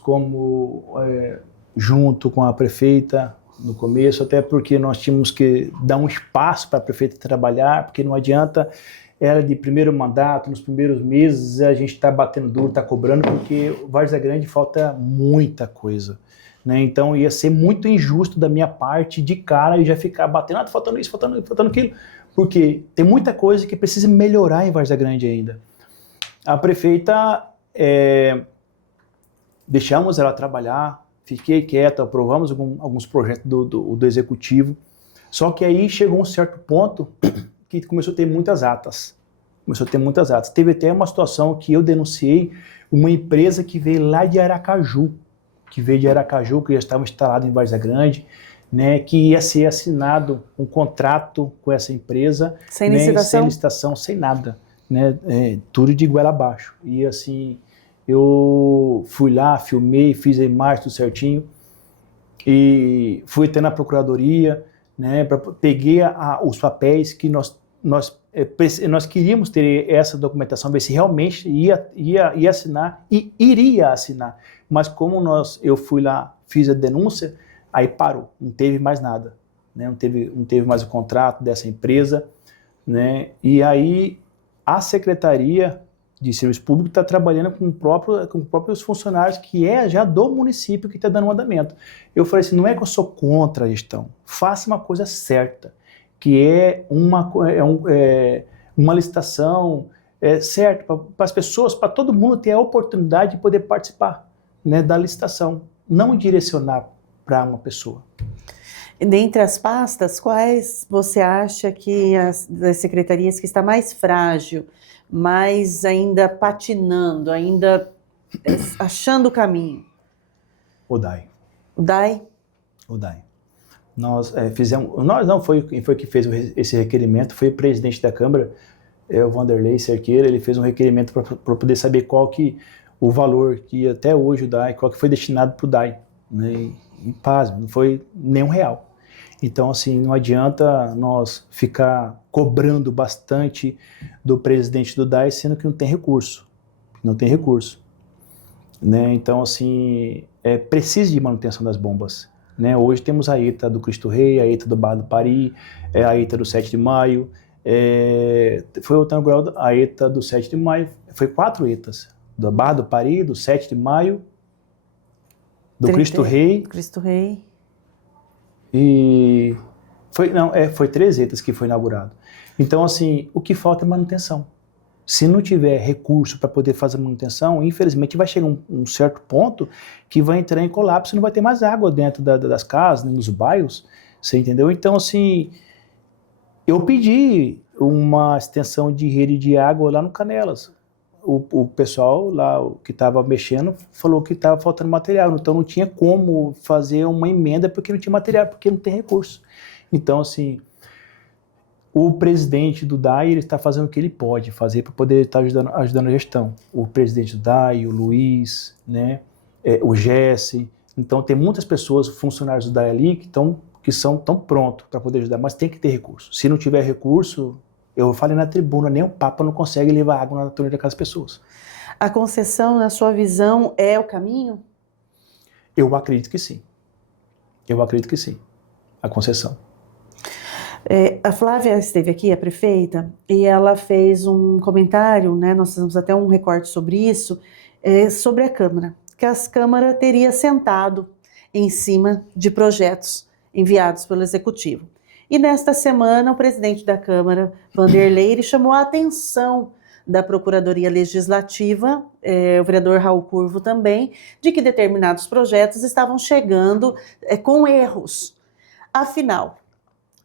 junto com a prefeita no começo, até porque nós tínhamos que dar um espaço para a prefeita trabalhar, porque não adianta ela de primeiro mandato, nos primeiros meses, a gente está batendo duro, está cobrando, porque Várzea Grande falta muita coisa. Né? Então ia ser muito injusto da minha parte de cara e já ficar batendo, faltando isso, faltando aquilo, porque tem muita coisa que precisa melhorar em Várzea Grande ainda. A prefeita, deixamos ela trabalhar, fiquei quieto, aprovamos alguns projetos do executivo, só que aí chegou um certo ponto que começou a ter muitas atas. Teve até uma situação que eu denunciei uma empresa que veio lá de Aracaju, que já estava instalado em Várzea Grande, né, que ia ser assinado um contrato com essa empresa, sem licitação, sem licitação, sem nada, né, tudo de goela abaixo. E assim, eu fui lá, filmei, fiz a imagem tudo certinho, e fui até na procuradoria, né, peguei os papéis que nós queríamos ter essa documentação, ver se realmente ia assinar e iria assinar. Mas como eu fui lá, fiz a denúncia, aí parou, não teve mais nada, né? Não teve mais o contrato dessa empresa, né? E aí a Secretaria de Serviço Público está trabalhando com próprios funcionários que já do município que está dando um andamento. Eu falei assim, não é que eu sou contra a gestão, faça uma coisa certa, que é uma licitação certa para as pessoas, para todo mundo ter a oportunidade de poder participar, né, da licitação, não direcionar para uma pessoa. Dentre as pastas, quais você acha que das secretarias que está mais frágil, mais ainda patinando, ainda achando o caminho? O DAI. O DAI? O DAI. Nós foi quem foi que fez esse requerimento, foi o presidente da Câmara, o Vanderlei Cerqueira, ele fez um requerimento para poder saber o valor que até hoje o DAI, qual que foi destinado para o DAI, né? E pasme, não foi nenhum real. Então, assim, não adianta nós ficar cobrando bastante do presidente do DAI, sendo que não tem recurso. Né? Então, assim, precisa de manutenção das bombas. Né? Hoje temos a ETA do Cristo Rei, a ETA do Bar do Pari, a ETA do 7 de maio, foi inaugurada a ETA do 7 de maio, foi 4 ETAs, do Bar do Pari, do 7 de maio, do Cristo Rei. E foi 3 ETAs que foi inaugurado. Então, assim, o que falta é manutenção. Se não tiver recurso para poder fazer manutenção, infelizmente vai chegar um certo ponto que vai entrar em colapso e não vai ter mais água dentro das casas, nos bairros, você entendeu? Então, assim, eu pedi uma extensão de rede de água lá no Canelas. O pessoal lá que estava mexendo falou que estava faltando material, então não tinha como fazer uma emenda porque não tinha material, porque não tem recurso. Então, assim, o presidente do DAI ele está fazendo o que ele pode fazer para poder estar ajudando a gestão. O presidente do DAI, o Luiz, né, o Jesse. Então, tem muitas pessoas, funcionários do DAI ali, que são tão prontos para poder ajudar, mas tem que ter recurso. Se não tiver recurso, eu falei na tribuna, nem o Papa não consegue levar água na torneira daquelas pessoas. A concessão, na sua visão, é o caminho? Eu acredito que sim. a concessão. A Flávia esteve aqui, a prefeita, e ela fez um comentário, né, nós fizemos até um recorte sobre isso, sobre a Câmara, que a Câmara teria sentado em cima de projetos enviados pelo Executivo. E nesta semana, o presidente da Câmara, Vanderlei, ele chamou a atenção da Procuradoria Legislativa, o vereador Raul Curvo também, de que determinados projetos estavam chegando com erros. Afinal,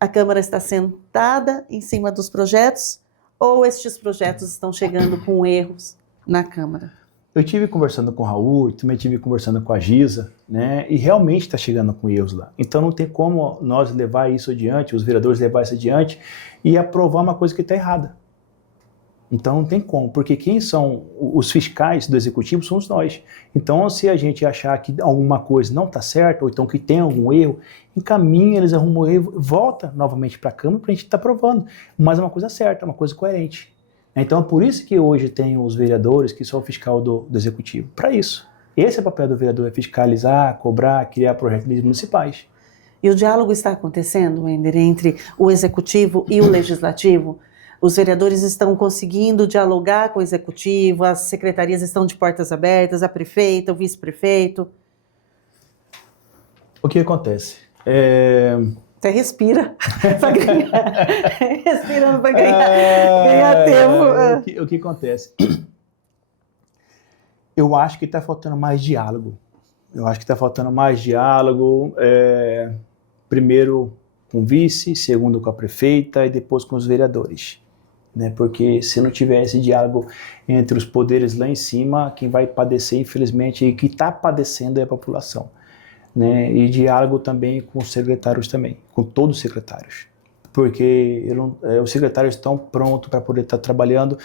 a Câmara está sentada em cima dos projetos ou estes projetos estão chegando com erros na Câmara? Eu estive conversando com o Raul, também estive conversando com a Giza, né, e realmente está chegando com erros lá. Então não tem como nós levar isso adiante, os vereadores levar isso adiante e aprovar uma coisa que está errada. Então não tem como, porque quem são os fiscais do Executivo somos nós. Então se a gente achar que alguma coisa não está certa, ou então que tem algum erro, encaminha, eles arrumam o erro, volta novamente para a Câmara para a gente estar aprovando. Mas é uma coisa certa, uma coisa coerente. Então é por isso que hoje tem os vereadores que são o fiscal do Executivo. Para isso. Esse é o papel do vereador, é fiscalizar, cobrar, criar projetos municipais. E o diálogo está acontecendo, Wender, entre o Executivo e o Legislativo? Os vereadores estão conseguindo dialogar com o Executivo, as secretarias estão de portas abertas, a prefeita, o vice-prefeito? O que acontece? Você respira para ganhar, respirando para ganhar tempo. O que acontece? Eu acho que está faltando mais diálogo. Primeiro com o vice, segundo com a prefeita e depois com os vereadores. Né? Porque se não tiver esse diálogo entre os poderes lá em cima, quem vai padecer, infelizmente, e que está padecendo é a população. Né? E diálogo também com os secretários também, com todos os secretários. Porque os secretários estão prontos para poder estar trabalhando,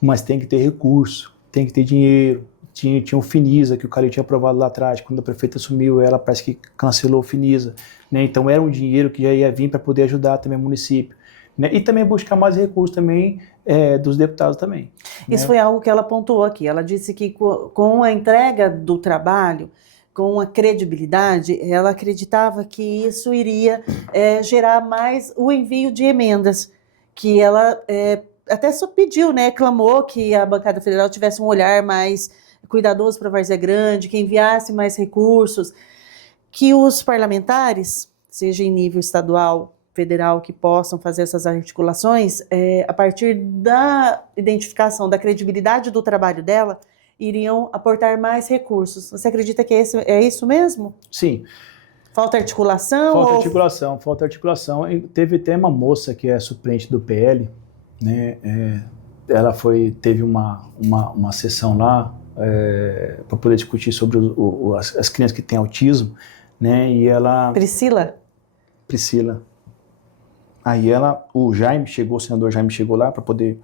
mas tem que ter recurso, tem que ter dinheiro. Tinha o Finisa, que o Calil tinha aprovado lá atrás, quando a prefeita assumiu, ela parece que cancelou o Finisa. Né? Então era um dinheiro que já ia vir para poder ajudar também o município. Né? E também buscar mais recursos também dos deputados também. Isso né? foi algo que ela pontuou aqui. Ela disse que com a entrega do trabalho, com a credibilidade, ela acreditava que isso iria gerar mais o envio de emendas, que ela até só pediu, né, clamou que a bancada federal tivesse um olhar mais cuidadoso para a Várzea Grande, que enviasse mais recursos, que os parlamentares, seja em nível estadual, federal, que possam fazer essas articulações, a partir da identificação da credibilidade do trabalho dela, iriam aportar mais recursos. Você acredita que é isso mesmo? Sim. Falta articulação? Falta articulação. Teve até uma moça que é suplente do PL, né? Ela teve uma sessão lá para poder discutir sobre as crianças que têm autismo, né? E ela... Priscila. Aí o senador Jaime chegou lá para poder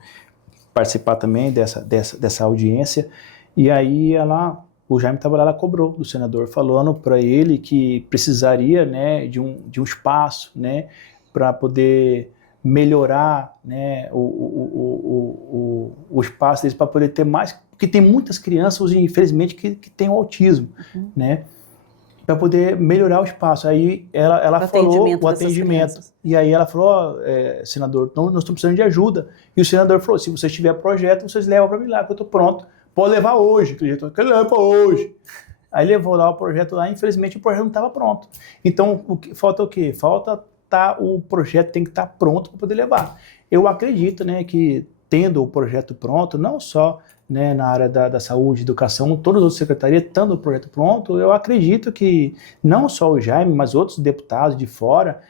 participar também dessa audiência. E aí o Jaime estava lá, ela cobrou do senador, falando para ele que precisaria, né, de um espaço, né, para poder melhorar, né, o espaço deles, para poder ter mais, porque tem muitas crianças, infelizmente, que têm autismo, né, para poder melhorar o espaço. Aí ela falou o atendimento. E aí ela falou, senador, nós estamos precisando de ajuda. E o senador falou, se você tiver projeto, vocês levam para mim lá, que eu estou pronto. Pode levar hoje, que eu quero levar para hoje. Aí levou lá o projeto lá, infelizmente o projeto não estava pronto. Então, falta o quê? O projeto tem que estar pronto para poder levar. Eu acredito, né, que tendo o projeto pronto, não só, né, na área da saúde, educação, todas as outras secretarias, estando o projeto pronto, eu acredito que não só o Jaime, mas outros deputados de fora,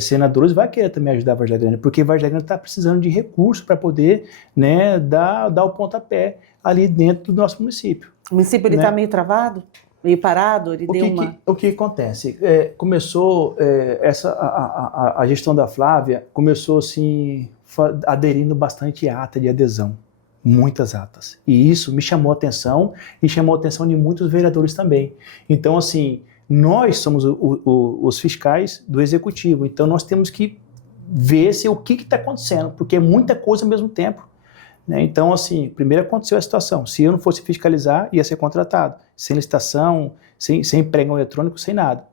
senadores, vai querer também ajudar a Várzea Grande, porque a Várzea Grande está precisando de recursos para poder, né, dar o pontapé ali dentro do nosso município. O município está meio travado? Meio parado? O que acontece? Começou, a gestão da Flávia começou assim, aderindo bastante ata de adesão. Muitas atas. E isso me chamou a atenção e chamou a atenção de muitos vereadores também. Então, assim, nós somos os fiscais do Executivo, então nós temos que ver o que está acontecendo, porque é muita coisa ao mesmo tempo. Né? Então, assim, primeiro aconteceu a situação. Se eu não fosse fiscalizar, ia ser contratado. Sem licitação, sem pregão eletrônico, sem nada.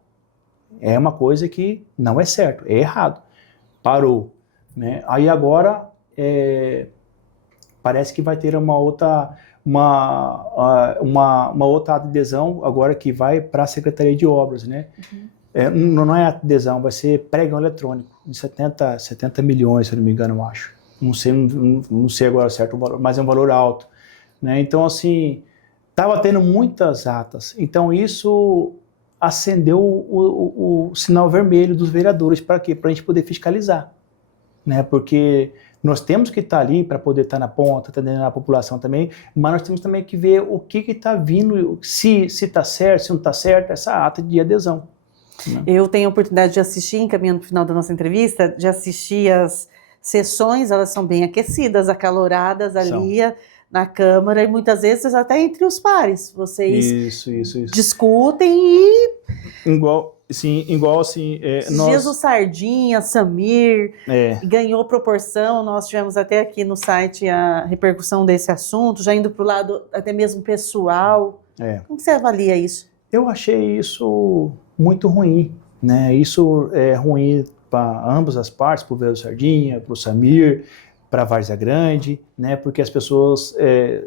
É uma coisa que não é certo, é errado. Parou, né? Aí agora parece que vai ter uma outra adesão agora que vai para a Secretaria de Obras, né? Não é adesão, vai ser pregão eletrônico de 70 milhões, se eu não me engano, eu acho. Não sei agora certo o valor, mas é um valor alto, né? Então, assim, estava tendo muitas atas. Então, isso acendeu o sinal vermelho dos vereadores. Para quê? Para a gente poder fiscalizar, né? Porque nós temos que estar ali para poder estar na ponta, atendendo a população também, mas nós temos também que ver o que está vindo, se está certo, se não está certo, essa ata de adesão. Né? Eu tenho a oportunidade de assistir, encaminhando para o final da nossa entrevista, de assistir as sessões, elas são bem aquecidas, acaloradas ali na Câmara, e muitas vezes até entre os pares. Vocês isso. discutem e... Igual assim... dias o Sardinha, Samir, ganhou proporção, nós tivemos até aqui no site a repercussão desse assunto, já indo para o lado até mesmo pessoal. Como você avalia isso? Eu achei isso muito ruim, né? Isso é ruim para ambas as partes, para o vereador Sardinha, para o Samir, para a Várzea Grande, né? Porque as pessoas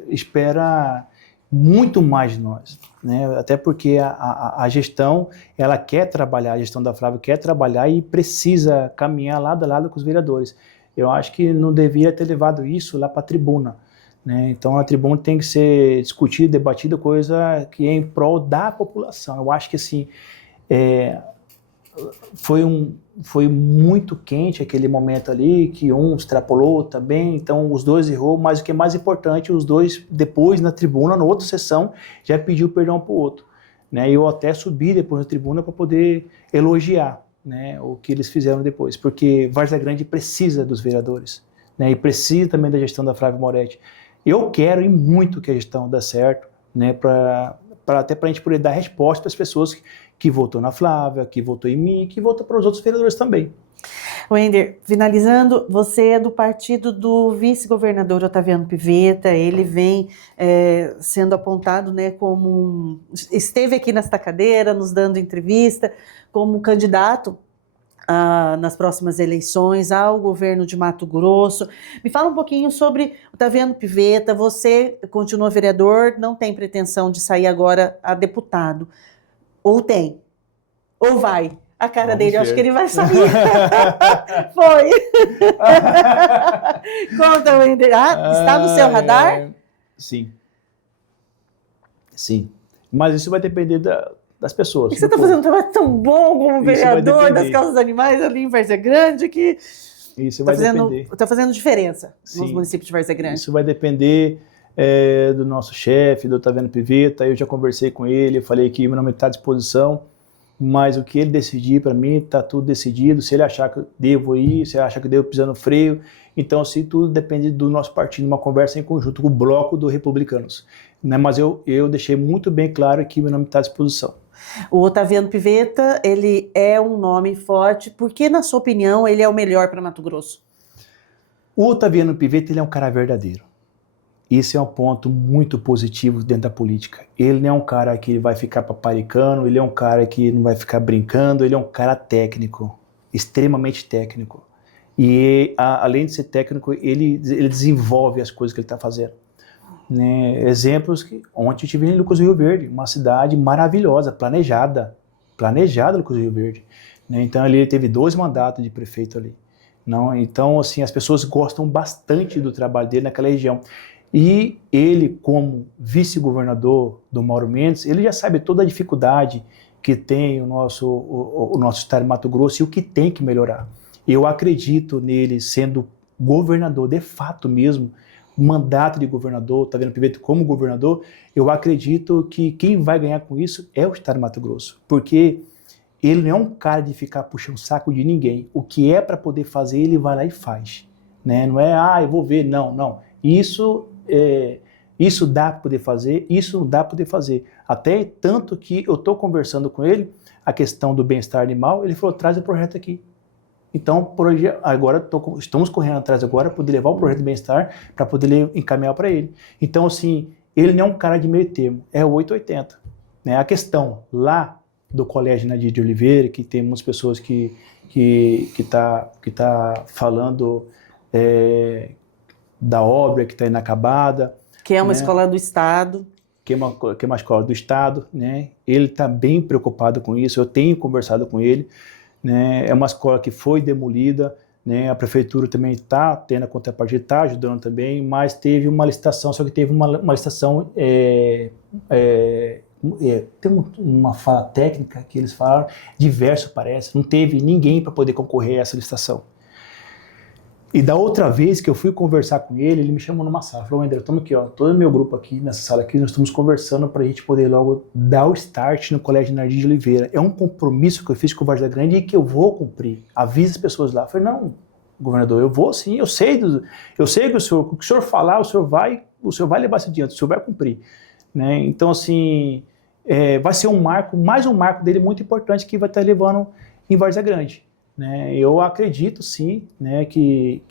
esperam muito mais de nós, né? Até porque a gestão, ela quer trabalhar, a gestão da Flávia quer trabalhar e precisa caminhar lado a lado com os vereadores. Eu acho que não devia ter levado isso lá para a tribuna, né? Então a tribuna tem que ser discutida, debatida, coisa que é em prol da população. Eu acho que assim, foi muito quente aquele momento ali, que um extrapolou também, então os dois errou, mas o que é mais importante, os dois depois na tribuna, na outra sessão, já pediu perdão para o outro, né? E eu até subi depois na tribuna para poder elogiar, né, o que eles fizeram depois, porque Várzea Grande precisa dos vereadores, né, e precisa também da gestão da Flávia Moretti. Eu quero e muito que a gestão dê certo, né, até para a gente poder dar resposta para as pessoas que votou na Flávia, que votou em mim, que votou para os outros vereadores também. Wender, finalizando, você é do partido do vice-governador Otaviano Pivetta, ele vem sendo apontado, né, como esteve aqui nesta cadeira, nos dando entrevista, como candidato nas próximas eleições ao governo de Mato Grosso. Me fala um pouquinho sobre Otaviano Pivetta, você continua vereador, não tem pretensão de sair agora a deputado, ou tem? Ou vai? A cara Vamos dele, ver. eu acho que ele vai sair. Foi. Conta, Wender. Está no seu radar? Sim. Mas isso vai depender das pessoas. Você está fazendo um trabalho tão bom como vereador das causas animais ali em Várzea Grande que isso vai depender. Está fazendo diferença nos municípios de Várzea Grande. Isso vai depender do nosso chefe, do Otaviano Pivetta. Eu já conversei com ele, eu falei que meu nome está à disposição, mas o que ele decidir, para mim, está tudo decidido. Se ele achar que eu devo ir, se ele achar que eu devo pisar no freio, então, assim, tudo depende do nosso partido, uma conversa em conjunto com o bloco dos republicanos. Né? Mas eu deixei muito bem claro que meu nome está à disposição. O Otaviano Pivetta, ele é um nome forte, porque, na sua opinião, ele é o melhor para Mato Grosso? O Otaviano Pivetta, ele é um cara verdadeiro. Isso é um ponto muito positivo dentro da política. Ele não é um cara que vai ficar paparicando, ele é um cara que não vai ficar brincando, ele é um cara técnico, extremamente técnico. E além de ser técnico, ele desenvolve as coisas que ele está fazendo. Né? Exemplos que ontem eu estive em Lucas do Rio Verde, uma cidade maravilhosa, planejada Lucas do Rio Verde. Né? Então ele teve 2 mandatos de prefeito ali. Não? Então assim, as pessoas gostam bastante do trabalho dele naquela região. E ele, como vice-governador do Mauro Mendes, ele já sabe toda a dificuldade que tem o nosso estado de Mato Grosso e o que tem que melhorar. Eu acredito nele sendo governador, de fato mesmo, mandato de governador, Otaviano Pivetta como governador, eu acredito que quem vai ganhar com isso é o estado de Mato Grosso, porque ele não é um cara de ficar puxando o saco de ninguém. O que é para poder fazer, ele vai lá e faz. Né? Não é, eu vou ver, não. Isso dá para poder fazer, isso não dá para poder fazer. Até tanto que eu estou conversando com ele, a questão do bem-estar animal, ele falou, traz o projeto aqui. Então, agora estamos correndo atrás agora para poder levar o projeto de bem-estar, para poder encaminhar para ele. Então, assim, ele não é um cara de meio termo, é o 880. Né? A questão lá do Colégio Nadir de Oliveira, que tem muitas pessoas que tá falando da obra que está inacabada. Que é uma né? escola do Estado. Que é uma escola do Estado, né? Ele está bem preocupado com isso, eu tenho conversado com ele, né? É uma escola que foi demolida, né? A prefeitura também está tendo a contrapartida, está ajudando também, mas teve uma licitação, só que teve uma licitação, tem uma fala técnica que eles falaram, diverso parece, não teve ninguém para poder concorrer a essa licitação. E da outra vez que eu fui conversar com ele, ele me chamou numa sala, falou: André, estamos aqui, ó, todo o meu grupo aqui nessa sala aqui, nós estamos conversando para a gente poder logo dar o start no Colégio Nadir de Oliveira. É um compromisso que eu fiz com o Várzea Grande e que eu vou cumprir. Avisa as pessoas lá. Eu falei: não, governador, eu vou sim, eu sei que o senhor falar, o senhor vai levar isso adiante, o senhor vai cumprir. Né? Então, assim, vai ser mais um marco dele muito importante que vai estar levando em Várzea Grande. Né, eu acredito sim, né, que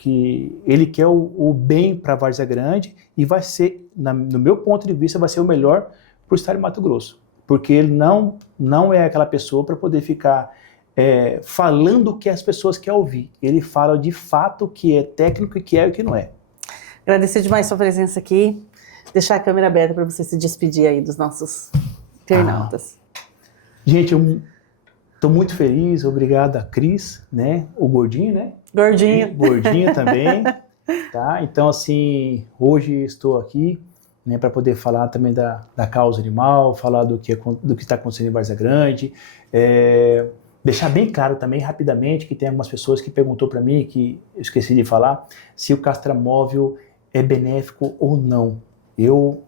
ele quer o bem para Várzea Grande e vai ser, no meu ponto de vista, vai ser o melhor para o estado de Mato Grosso, porque ele não é aquela pessoa para poder ficar falando o que as pessoas querem ouvir. Ele fala de fato o que é técnico e o que é e o que não é. Agradecer demais sua presença aqui, deixar a câmera aberta para você se despedir aí dos nossos internautas. Gente, estou muito feliz, obrigado a Cris, né? O Gordinho, né? Gordinho também, tá? Então, assim, hoje estou aqui, né, para poder falar também da causa animal, falar do que está acontecendo em Várzea Grande, deixar bem claro também, rapidamente, que tem algumas pessoas que perguntou para mim, que eu esqueci de falar, se o castramóvel é benéfico ou não. Eu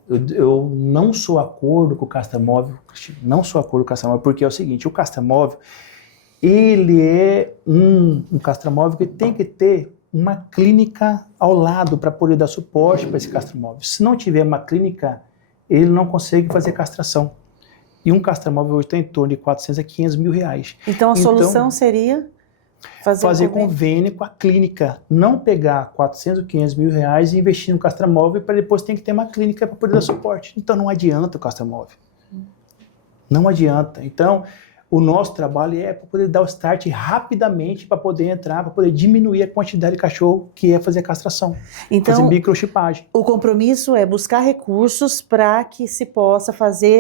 não sou acordo com o castramóvel, porque é o seguinte: o castramóvel, ele é um castramóvel que tem que ter uma clínica ao lado para poder dar suporte para esse castramóvel. Se não tiver uma clínica, ele não consegue fazer castração. E um castramóvel hoje está em torno de 400 a 500 mil reais. Então a solução seria fazer convênio com a clínica, não pegar 400 ou 500 mil reais e investir no castramóvel para depois ter que ter uma clínica para poder dar suporte. Então não adianta o castramóvel. Não adianta. Então o nosso trabalho é para poder dar o start rapidamente, para poder entrar, para poder diminuir a quantidade de cachorro que é fazer castração, então, fazer microchipagem. O compromisso é buscar recursos para que se possa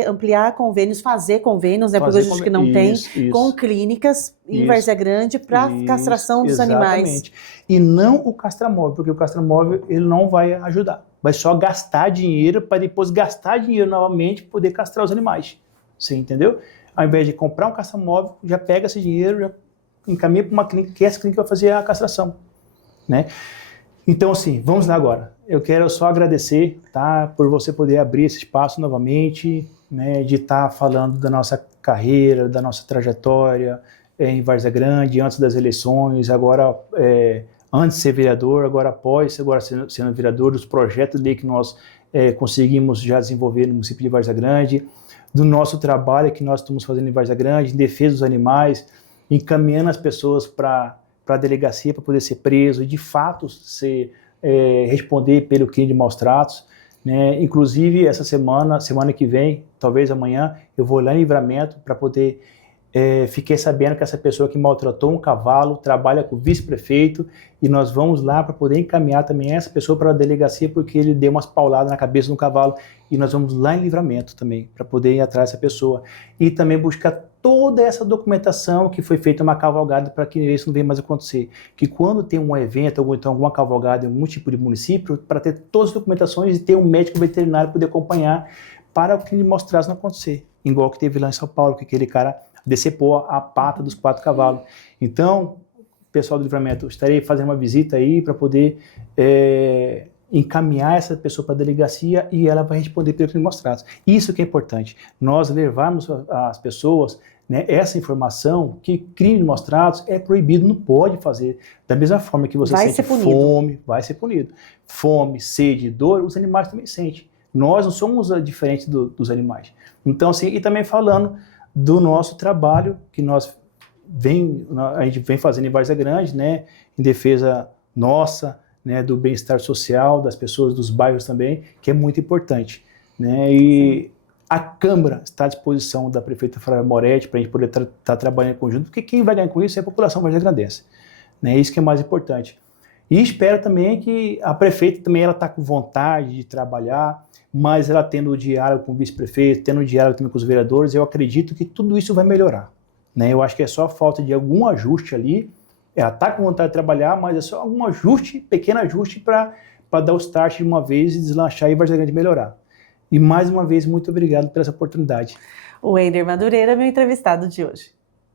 ampliar convênios, fazer convênios, né, porque hoje que não tem, com clínicas em Várzea Grande para castração dos animais. E não o castramóvel, porque o castramóvel ele não vai ajudar. Vai só gastar dinheiro para depois gastar dinheiro novamente para poder castrar os animais. Você entendeu? Ao invés de comprar um castramóvel, já pega esse dinheiro, já encaminha para uma clínica, que essa clínica vai fazer a castração. Né? Então, assim, vamos lá agora. Eu quero só agradecer, tá, por você poder abrir esse espaço novamente, né, de estar falando da nossa carreira, da nossa trajetória em Várzea Grande, antes das eleições, agora antes de ser vereador, agora após, agora sendo vereador, dos projetos de lei que nós conseguimos já desenvolver no município de Várzea Grande, do nosso trabalho que nós estamos fazendo em Várzea Grande, em defesa dos animais, encaminhando as pessoas para a delegacia para poder ser preso e, de fato, responder pelo crime de maus tratos. Né? Inclusive, essa semana que vem, talvez amanhã, eu vou lá em Livramento para poder... fiquei sabendo que essa pessoa que maltratou um cavalo trabalha com o vice-prefeito e nós vamos lá para poder encaminhar também essa pessoa para a delegacia porque ele deu umas pauladas na cabeça do cavalo e nós vamos lá em Livramento também para poder ir atrás dessa pessoa e também buscar toda essa documentação que foi feita uma cavalgada para que isso não venha mais acontecer. Que quando tem um evento ou então alguma cavalgada em algum tipo de município, para ter todas as documentações e ter um médico veterinário poder acompanhar para o crime de maus tratos não acontecer. Igual que teve lá em São Paulo, que aquele cara decepou a pata dos 4 cavalos. Então, pessoal do Livramento, eu estarei fazendo uma visita aí para poder encaminhar essa pessoa para a delegacia e ela vai responder pelo crime de maus tratos. Isso que é importante, nós levarmos às pessoas, né, essa informação que crime de maus tratos é proibido, não pode fazer. Da mesma forma que você sente fome, vai ser punido. Fome, sede, dor, os animais também sentem. Nós não somos diferentes dos animais. Então, assim, e também falando do nosso trabalho que a gente vem fazendo em Várzea Grande, né, em defesa nossa, né, do bem-estar social das pessoas dos bairros também, que é muito importante, né, e A Câmara está à disposição da prefeita Flávia Moretti para a gente poder estar trabalhando em conjunto, porque quem vai ganhar com isso é a população varzeegrandense. Né? Isso que é mais importante. E espero também que a prefeita também ela está com vontade de trabalhar, mas ela tendo o diálogo com o vice-prefeito, tendo o diálogo também com os vereadores, eu acredito que tudo isso vai melhorar. Né? Eu acho que é só falta de algum ajuste ali. Ela está com vontade de trabalhar, mas é só algum ajuste, pequeno ajuste para dar o start de uma vez e deslanchar e Várzea Grande melhorar. E mais uma vez, muito obrigado pela essa oportunidade. O Wender Madureira, meu entrevistado de hoje.